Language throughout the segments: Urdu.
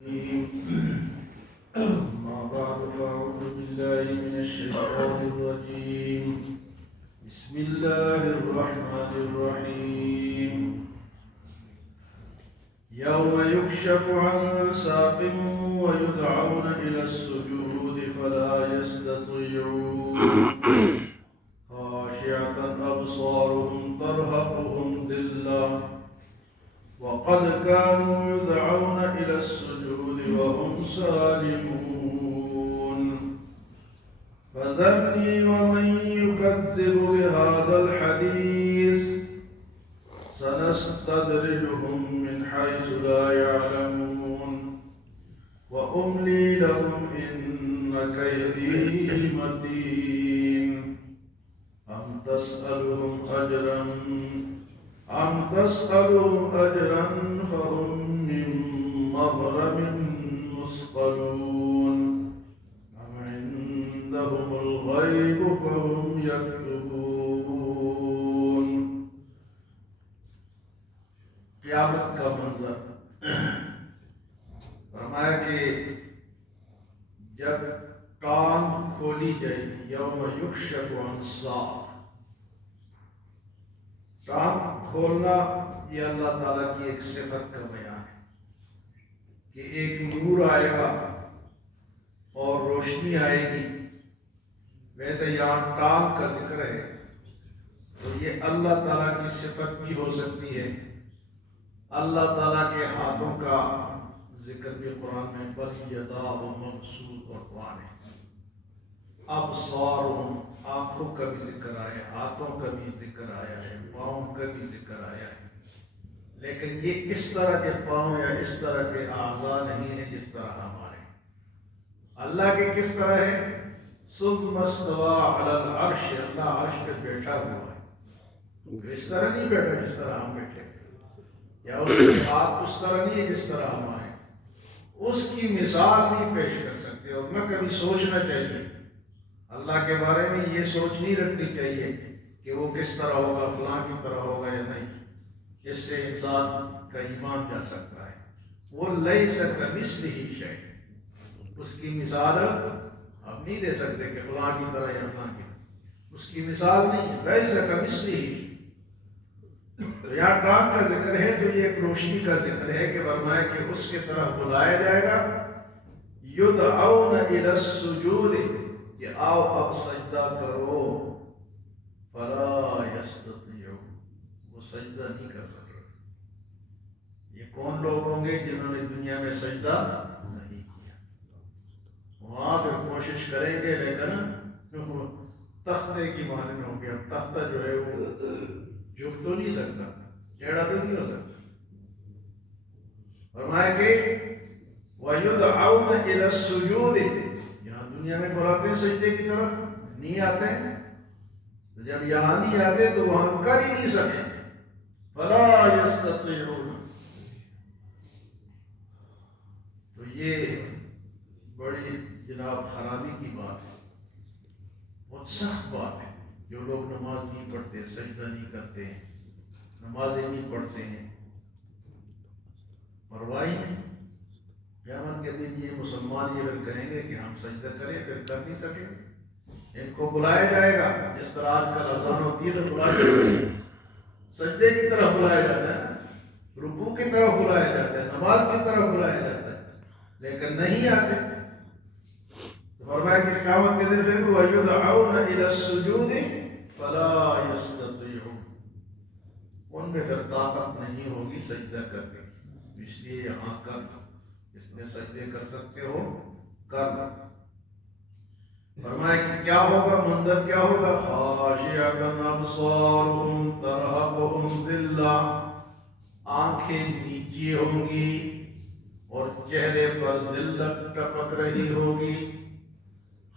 أما بعد فأعوذ بالله من الشيطان الرجيم. بسم الله الرحمن الرحيم. يوم يكشف عن ساق ويدعون إلى السجود فلا يستطيعون خاشعة أبصارهم ترهقهم ذلة وقد كانوا يدعون إلى السجود وهم سالمون فذرني ومن يكذب بهذا الحديث سنستدرجهم من حيث لا يعلمون وأملي لهم إن كيدي متين أم تسألهم أجرا فهم من مغرم مثقلون أم عندهم الغيب فهم يكتبون. قیامت کا منظر فرمایا کہ جب ٹانگ کھولی جائے گی، یوم یکشف عن ساق، ٹانگ کھولنا یہ اللہ تعالیٰ کی ایک صفت کا بیان ہے کہ ایک نور آئے گا اور روشنی آئے گی. ویسے یہاں ٹانگ کا ذکر ہے تو یہ اللہ تعالیٰ کی صفت بھی ہو سکتی ہے. اللہ تعالیٰ کے ہاتھوں کا ذکر بھی قرآن میں بل یداہ مبسوطتان ہے. ابصارہم، آنکھوں کا بھی ذکر آیا ہے، ہاتھوں کا بھی ذکر آیا ہے، پاؤں کا بھی ذکر آیا ہے. لیکن یہ اس طرح کے پاؤں یا اس طرح کے اعضاء نہیں ہیں جس طرح ہمارے. اللہ کے کس طرح ہے؟ ثم استوى علی العرش، اللہ عرش پہ بیٹھا ہوا ہے. اس طرح نہیں بیٹھا جس طرح ہم بیٹھے، یا اس کے ہاتھ اس طرح نہیں ہے جس طرح ہمارے. اس کی مثال نہیں پیش کر سکتے اور نہ کبھی سوچنا چاہیے. اللہ کے بارے میں یہ سوچ نہیں رکھنی چاہیے کہ وہ کس طرح ہوگا، فلاں کی طرح ہوگا یا نہیں. اس سے انسان کا ایمان جا سکتا ہے. وہ لیس کمثلہ شیء، اس کی مثال ہم نہیں دے سکتے کہ فلاں کی طرح یا فلاں کی طرح. اس کی مثال نہیں، لیس کمثلہ. تو یہاں ٹانگ کا ذکر ہے تو یہ ایک روشنی کا ذکر ہے کہ فرمایا کہ اس کی طرف بلایا جائے گا. یدعون الی السجود، کہ آؤ اب سجدہ کرو. فلا یستطیعون، وہ سجدہ نہیں کر سکے. یہ کون لوگ ہوں گے جنہوں نے دنیا میں سجدہ نہیں کیا؟ وہاں پھر کوشش کریں گے لیکن تختے کی مانند ہوں گے. اب تختہ جو ہے وہ جھک تو نہیں سکتا، ٹیڑھا تو نہیں ہو سکتا. فرمایا کہ وَيُدْعَوْنَ إِلَى السُّجُودِ، یہاں دنیا میں بلاتے ہیں سجدے کی طرف، نہیں آتے ہیں. تو جب یہاں نہیں آتے تو وہاں کر ہی نہیں سکیں. فَلَا يَسْتَطِيعُونَ، تو یہ بڑی جناب خرابی کی بات ہے، بہت سخت بات ہے. جو لوگ نماز نہیں پڑھتے، سجدہ نہیں کرتے ہیں، نمازیں نہیں پڑھتے ہیں، پرواہ نہیں. قیامت کے دن یہ مسلمان یہ اگر کہیں گے کہ ہم سجدہ کریں پھر کر نہیں سکیں. ان کو بلایا جائے گا جس طرح آج کل اذان ہوتی ہے تو بلایا جائے گا، سجدے کی طرف بلایا جاتا ہے، رکوع کی طرف بلایا جاتا ہے، نماز کی طرف بلایا جاتا ہے، لیکن نہیں آتے. فرمایا کہ قیامت کے دن پھر وَيُدْعَوْنَ إِلَى السُّجُودِ فَلَا يَسْتَطِيعُونَ، ان میں پھر طاقت نہیں ہوگی سجدہ کرنے کی. اس لیے یہاں کر، اس میں سجدے کر سکتے ہو کر. فرمایا کہ کیا ہوگا، منظر کیا ہوگا؟ خاشعۃ ابصارہم ترہقہم ذلہ، آنکھیں نیچی ہوں گی اور چہرے پر ذلت ٹپک رہی ہوگی.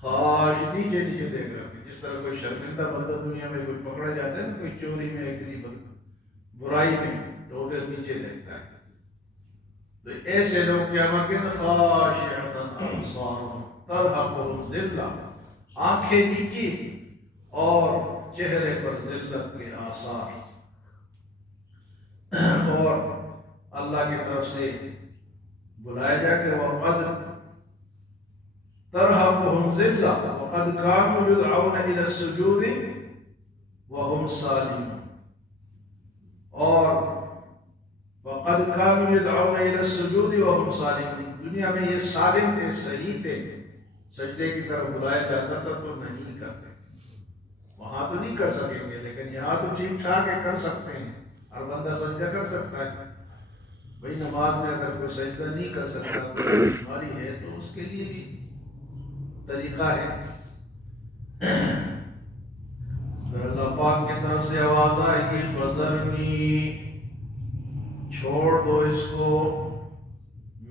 خاش، نیچے نیچے دیکھ رہا ہے. جس طرح کوئی شرمندہ بندہ دنیا میں کوئی پکڑا جاتا ہے نا، کوئی چوری میں یا کسی برائی میں، تو وہ پھر نیچے دیکھتا ہے. تو ایسے لوگ قیامت کے دن خاشعۃ ابصارہم ترہقہم ذلہ، آنکھیں نیچی اور چہرے پر ذلت کے آثار. اور اللہ کی طرف سے بلایا جائے کہ وَقَدْ تَرْهَقُهُمْ ذِلَّةٌ وَقَدْ كَانُوا يُدْعَوْنَ إِلَى السُّجُودِ وَهُمْ سَالِمُونَ، اور وَقَدْ كَانُوا يُدْعَوْنَ إِلَى السُّجُودِ وَهُمْ سَالِمُونَ، دنیا میں یہ سالم تھے، صحیح تھے، سجدے کی طرف بلایا جاتا تھا تو نہیں کرتے۔ وہاں تو نہیں کر سکیں گے، لیکن یہاں تو ٹھیک ٹھاک ہے، کر سکتے ہیں، ہر بندہ سجدہ کر سکتا ہے۔ بھائی نماز میں اگر کوئی سجدہ نہیں کر سکتا تو بیماری ہے تو اس کے لیے بھی طریقہ ہے۔ پھر اللہ پاک کی طرف سے آواز آئے گی فَذَرْنِي، چھوڑ دو اس کو،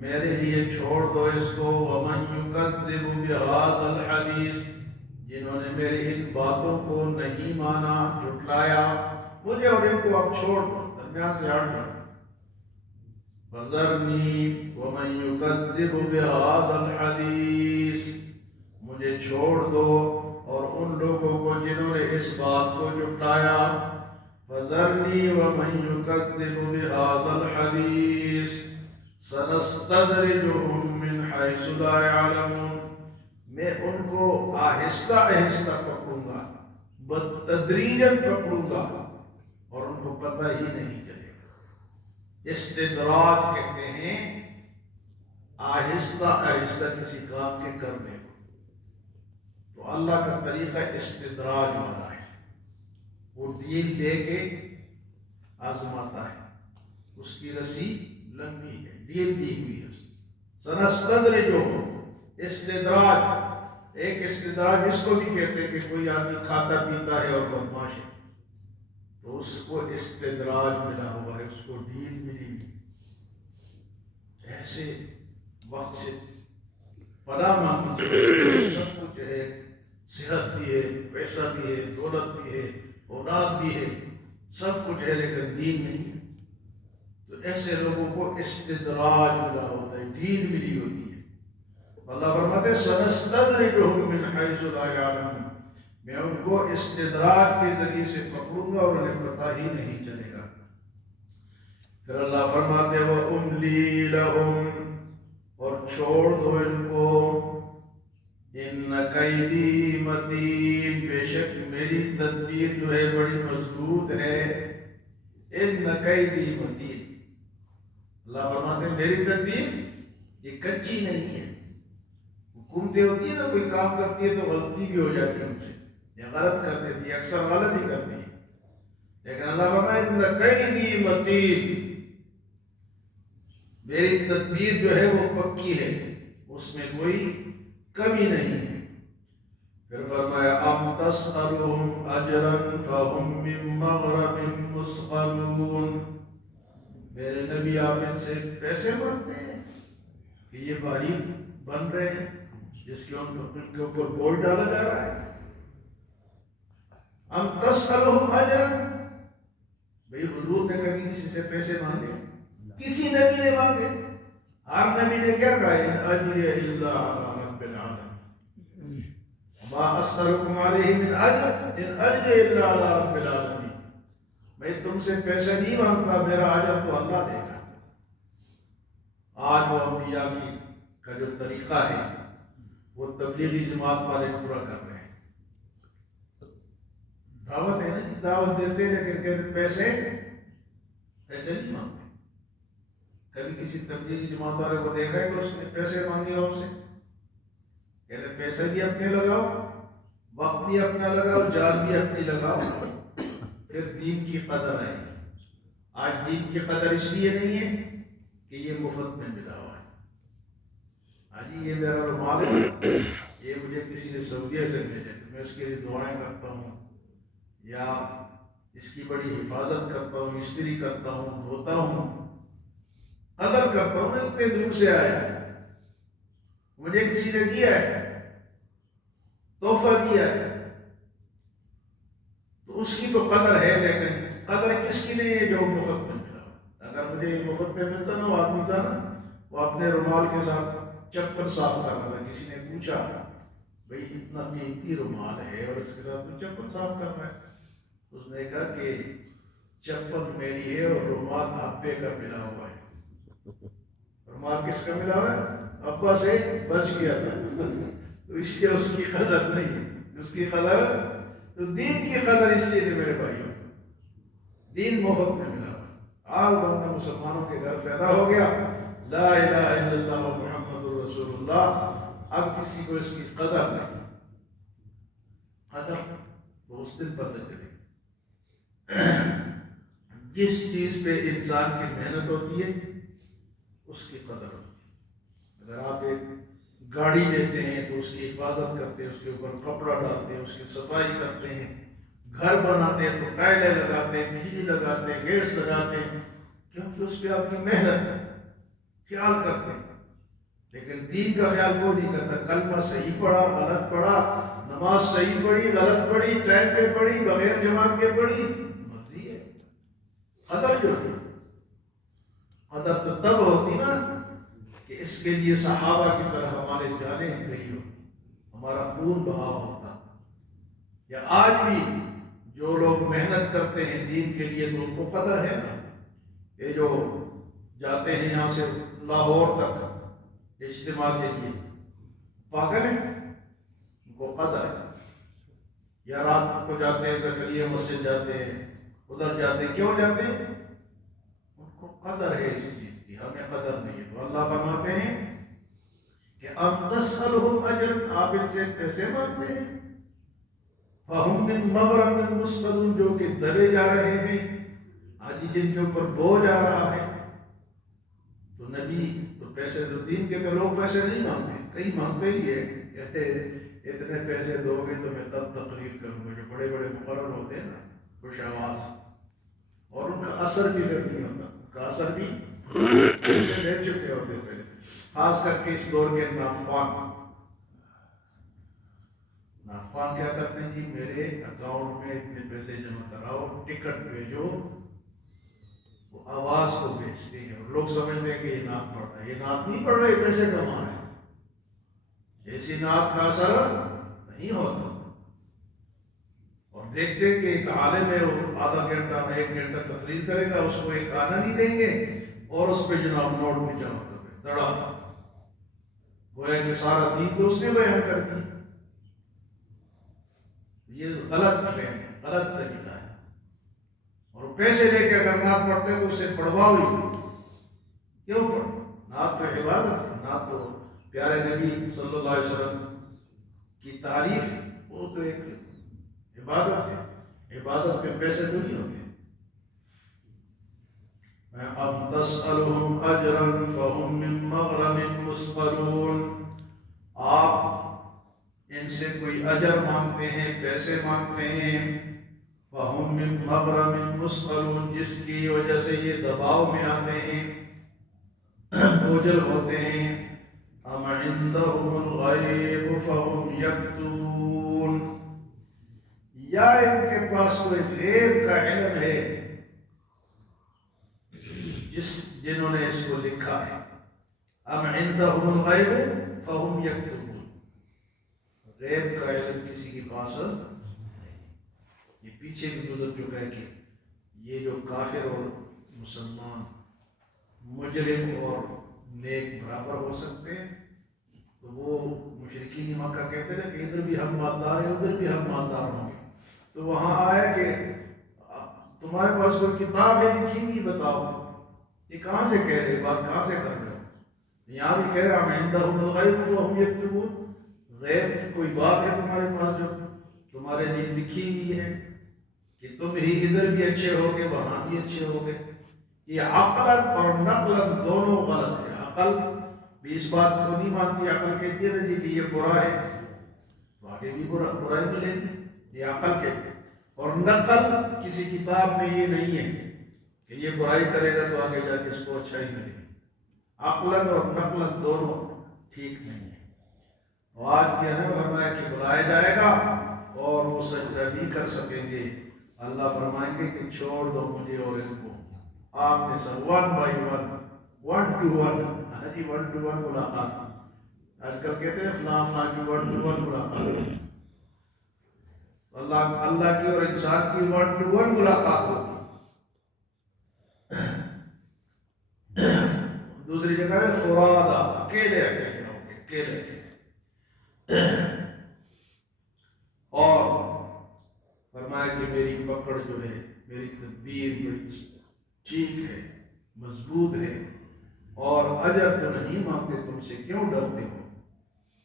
میرے لیے چھوڑ دو اس کو، وَمَنْ يُكَذِّبُ بِهَذَا الْحَدِيثِ، جنہوں نے میری ان باتوں کو نہیں مانا، جھٹلایا، مجھے اور ان کو اب چھوڑ دو، درمیان سے ہٹ جاؤ۔ فَذَرْنِي وَمَنْ يُكَذِّبُ بِهَذَا الْحَدِيثِ، مجھے چھوڑ دو اور ان لوگوں کو جنہوں نے اس بات کو جھٹلایا۔ فَذَرْنِي وَمَنْ يُكَذِّبُ بِهَذَا الْحَدِيثِ سَنَسْتَدْرِجُهُمْ مِنْ حَيْثُ لَا يَعْلَمُونَ، میں ان کو آہستہ آہستہ پکڑوں گا، بتدریجاً پکڑوں گا اور ان کو پتہ ہی نہیں چلے گا۔ استدراج کہتے ہیں آہستہ آہستہ کسی کام کے کرنے کو، تو اللہ کا طریقہ استدراج والا ہے، وہ ڈیل لے کے آزماتا ہے، اس کی رسی لمبی ہے، ڈیل دی ہوئی ہے۔ سنستدرجہم، استدراج، ایک استدراج اس کو بھی کہتے ہیں کہ کوئی آدمی کھاتا پیتا ہے اور بدماش ہے تو اس کو استدراج ملا ہوا ہے، اس کو ڈیل ملی ہوئی، ایسے وقت سے پناہ مانگی جائے، سب کچھ ہے، صحت بھی ہے، پیسہ بھی ہے، دولت بھی ہے، اولاد بھی ہے، سب کچھ ہے، لیکن دین نہیں ہے، تو ایسے لوگوں کو استدراج ملا ہوتا ہے، ڈیل ملی ہوتی ہے۔ اللہ فرماتے ہیں سنستدرجہم من حیث لا یعلمون، میں ان کو استدراج کے ذریعے سے پکڑوں گا اور انہیں پتہ ہی نہیں چلے گا۔ پھر اللہ فرماتے ہیں وَأُمْلِي لَهُمْ، اور چھوڑ دو ان کو، إِنَّ كَيْدِي مَتِينٌ، بے شک میری تدبیر جو ہے بڑی مضبوط ہے۔ إِنَّ كَيْدِي مَتِينٌ، اللہ فرماتے ہیں میری تدبیر یہ کچی نہیں ہے۔ حکومتیں ہوتی ہیں نا، کوئی کام کرتی ہے تو غلطی بھی ہو جاتی ہے ان سے، یا غلط کر دیتی ہے، اکثر غلط ہی کرتی ہے، لیکن اللہ فرماتے ہیں إِنَّ كَيْدِي مَتِينٌ، میری تدبیر جو ہے وہ پکی ہے، اس میں کوئی کمی نہیں ہے۔ پھر فرمایا أَمْ تَسْأَلُهُمْ أَجْرًا فَهُمْ مِنْ مَغْرَمٍ مُثْقَلُونَ، میرے نبی آپ ان سے پیسے مانگتے ہیں کہ یہ بھاری بن رہے ہیں جس کے ان کے اوپر بوجھ ڈالا جا رہا ہے۔ أَمْ تَسْأَلُهُمْ أَجْرًا، بھئی حضور نے کبھی کسی سے پیسے مانگے؟ کسی نبی نے مانگے؟ ہر نبی نے کیا کہا إِنْ أَجْرِيَ إِلَّا عَلَىٰ رَبِّ الْعَالَمِينَ وَمَا أَسْأَلُكُمْ عَلَيْهِ مِنْ أَجْرٍ إِنْ أَجْرِيَ إِلَّا عَلَىٰ رَبِّ الْعَالَمِينَ، میں تم سے پیسہ نہیں مانگتا، میرا اجر تو اللہ دے گا۔ آج وہ انبیاء کا جو طریقہ ہے وہ تبلیغی جماعت والے پورا کر رہے ہیں، دعوت ہے نا، دعوت دیتے ہیں لیکن کہتے پیسے نہیں مانگتے۔ کبھی کسی تبلیغی جماعت والے کو دیکھا ہے کہ اس نے پیسے مانگے آپ سے؟ کہتے پیسے بھی اپنے لگاؤ، وقت بھی اپنا لگاؤ، جان بھی اپنی لگاؤ، پھر دین کی قدر آئے گی۔ آج دین کی قدر اس لیے نہیں ہے کہ یہ مفت میں ملا ہوا ہے، آج یہ میرا رومال ہے، یہ مجھے کسی نے سعودیہ سے بھیجا تو میں اس کے لیے دعائیں کرتا ہوں، یا اس کی بڑی حفاظت کرتا ہوں، استری کرتا ہوں، دھوتا ہوں، قدر کرتا ہوں، میں اتنے دور سے آیا، مجھے کسی نے دیا ہے، تحفہ دیا ہے، تو اس کی تو قدر ہے، لیکن قدر کس کی نہیں ہے جو مفت میں ملا۔ اگر مجھے یہ مفت میں ملتا نا، وہ آدمی تھا نا، وہ اپنے رومال کے ساتھ چپل صاف کر رہا تھا، کسی نے پوچھا بھئی اتنا قیمتی رومال ہے اور اس کے ساتھ تو چپل صاف کر رہا ہے، اس نے کہا کہ چپل میری ہے اور رومال آپ پہ کا ملا ہوا ہے، مال کس کا ملا ہوا ہے؟ ابا سے بچ گیا تھا تو اس لیے اس کی قدر نہیں ہے، اس کی قدر تو دین کی قدر اس لیے میرے بھائیوں، دین محبت میں ملا ہوا۔ آج بندہ مسلمانوں کے گھر پیدا ہو گیا، لا الہ الا اللہ محمد رسول اللہ، اب کسی کو اس کی قدر نہیں، قدر تو اس دن پتہ چلے جس چیز پہ انسان کی محنت ہوتی ہے اس کی قدر ہوتی ہے۔ اگر آپ ایک گاڑی لیتے ہیں تو اس کی حفاظت کرتے ہیں، اس کے اوپر کپڑا ڈالتے ہیں، اس کی صفائی کرتے ہیں، گھر بناتے ہیں تو ٹائلیں لگاتے ہیں، بجلی لگاتے ہیں، گیس لگاتے ہیں، کیونکہ اس پہ آپ کی محنت ہے، خیال کرتے ہیں۔ لیکن دین کا خیال کوئی نہیں کرتا، کلمہ صحیح پڑھا غلط پڑھا، نماز صحیح پڑھی غلط پڑھی، ٹائم پہ پڑھی بغیر جماعت کے پڑھی، مرضی ہے۔ قدر جو ہے، قدر تو تب ہوتی نا کہ اس کے لیے صحابہ کی طرح ہمارے جانیں گئی ہو، ہمارا خون بہا ہوتا۔ یا آج بھی جو لوگ محنت کرتے ہیں دین کے لیے تو ان کو قدر ہے نا، یہ جو جاتے ہیں یہاں سے لاہور تک اجتماع کے لیے، پاگل ہیں، ان کو قدر ہے۔ یا رات کو جاتے ہیں زکریا مسجد جاتے ہیں، ادھر جاتے ہیں، کیوں جاتے ہیں؟ ان کو قدر ہے اس چیز کی، ہمیں قدر نہیں ہے۔ تو اللہ فرماتے ہیں کہ ام تسألہم اجر، آپ ان سے پیسے مانگتے ہیں، فہم من مغرم مثقلون، جو کہ دبے جا رہے ہیں، آج جن کے اوپر بوجھ آ رہا ہے۔ تو نبی تو پیسے تو دین کے تو لوگ پیسے نہیں مانگتے، کئی مانگتے ہی ہے، کہتے ہیں اتنے پیسے دو گے تو میں تب تقریر کروں گا، جو بڑے بڑے مقرر ہوتے ہیں نا خوش آواز، اور ان کا اثر بھی پھر نہیں ہوتا، ان کا اثر بھی پیسے لے چکے ہوتے پہلے، خاص کر کے اس دور کے نافخوان کیا کرتے ہیں؟ جی میرے اکاؤنٹ میں اتنے پیسے جمع کراؤ، ٹکٹ بھیجو، وہ آواز کو بیچتے ہیں، اور لوگ سمجھتے ہیں کہ یہ نعت پڑھ رہا ہے، یہ نعت نہیں پڑھ رہا، یہ پیسے کما رہا ہے، ایسی نعت کا اثر نہیں ہوتا۔ اور دیکھتے ہیں کہ ایک عالم ہے، وہ آدھا گھنٹہ 1 گھنٹہ تقریر کرے گا، اس کو ایک آنا نہیں دیں گے، اور اس پہ جناب نوٹ بھی جمع کر رہے دڑا، گویا کہ سارا دین تو اس نے بیان کر دیا۔ یہ غلط ٹرینڈ ہے، غلط طریقہ ہے، اور پیسے لے کے اگر نعت پڑھتے ہیں تو اسے پڑھواؤ ہی کیوں پڑھو؟ نعت تو عبادت ہے، نعت تو پیارے نبی صلی اللہ علیہ وسلم کی تعریف ہے، وہ تو ایک عبادت ہے، عبادت پہ پیسے تو نہیں ہوتے۔ ام تسألہم اجرا فہم من مغرم مثقلون، آپ ان سے کوئی اجر مانگتے ہیں، پیسے مانگتے ہیں، فہم من مغرم مثقلون، جس کی وجہ سے یہ دباؤ میں آتے ہیں، بوجھل ہوتے ہیں۔ ام عندہم الغیب فہم یکتبون، یا ان کے پاس کوئی غیب کا علم ہے جنہوں نے اس کو لکھا ہے۔ ام عندہم الغیب فہم یکتبون، غیب کا علم کسی کے پاس نہیں۔ یہ پیچھے بھی گزر چکا ہے کہ یہ جو کافر اور مسلمان، مجرم اور نیک برابر ہو سکتے ہیں، تو وہ مشرکین مکہ کہتے ہیں کہ ادھر بھی ہم مالدار ہیں ادھر بھی ہم مالدار ہوں گے، تو وہاں آیا کہ تمہارے پاس کوئی کتاب ہے لکھی ہوئی، بتاؤ یہ کہاں سے کہہ رہے، بات کہاں سے کر رہے ہو؟ یہاں بھی کہہ رہا ہم عندہم الغیب فہم یکتبون، غیب کی کوئی بات ہے تمہارے پاس جو تمہارے لیے لکھی ہوئی ہے کہ تم ہی ادھر بھی اچھے ہوگے وہاں بھی اچھے ہوگے۔ یہ عقل اور نقل دونوں غلط ہے۔ عقل بھی اس بات کو نہیں مانتی، عقل کہتی ہے جی کہ یہ برا ہے تو آگے بھی برائی ملے گی، یہ عقل کہتی ہے، اور نقل کسی کتاب میں یہ نہیں ہے کہ یہ برائی کرے گا تو آگے جا کے اس کو اچھائی ملے گی۔ عقل اور نقل دونوں ٹھیک نہیں ہے۔ آج کیا ہے فرمایا کہ بلایا جائے گا اور وہ سجدہ نہیں کر سکیں گے، اللہ فرمائیں گے کہ چھوڑ دو مجھے اور ان کو، آپ نے سب 1 by 1 1 to 1 جی 1 to 1 ملاقات، آج کل کہتے ہیں فلاں فلاں کی 1 to 1 ملاقات، اللہ کی اور انسان کی 1 to 1 ملاقات ہوگی۔ دوسری جگہ ہے اکیلے اکیلے ہوں گے، اکیلے۔ اور فرمایا کہ میری پکڑ جو ہے، میری تدبیر بڑی ٹھیک ہے، مضبوط ہے، اور اجر تو نہیں مانگتے، تم سے کیوں ڈرتے ہو؟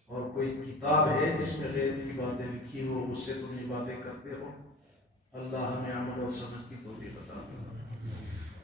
اور کوئی کتاب ہے جس میں غیر کی باتیں لکھی ہو، اس سے تم یہ باتیں کرتے ہو؟ اللہ ہمیں عمل اور سمجھ کی توفیق عطا فرمائے۔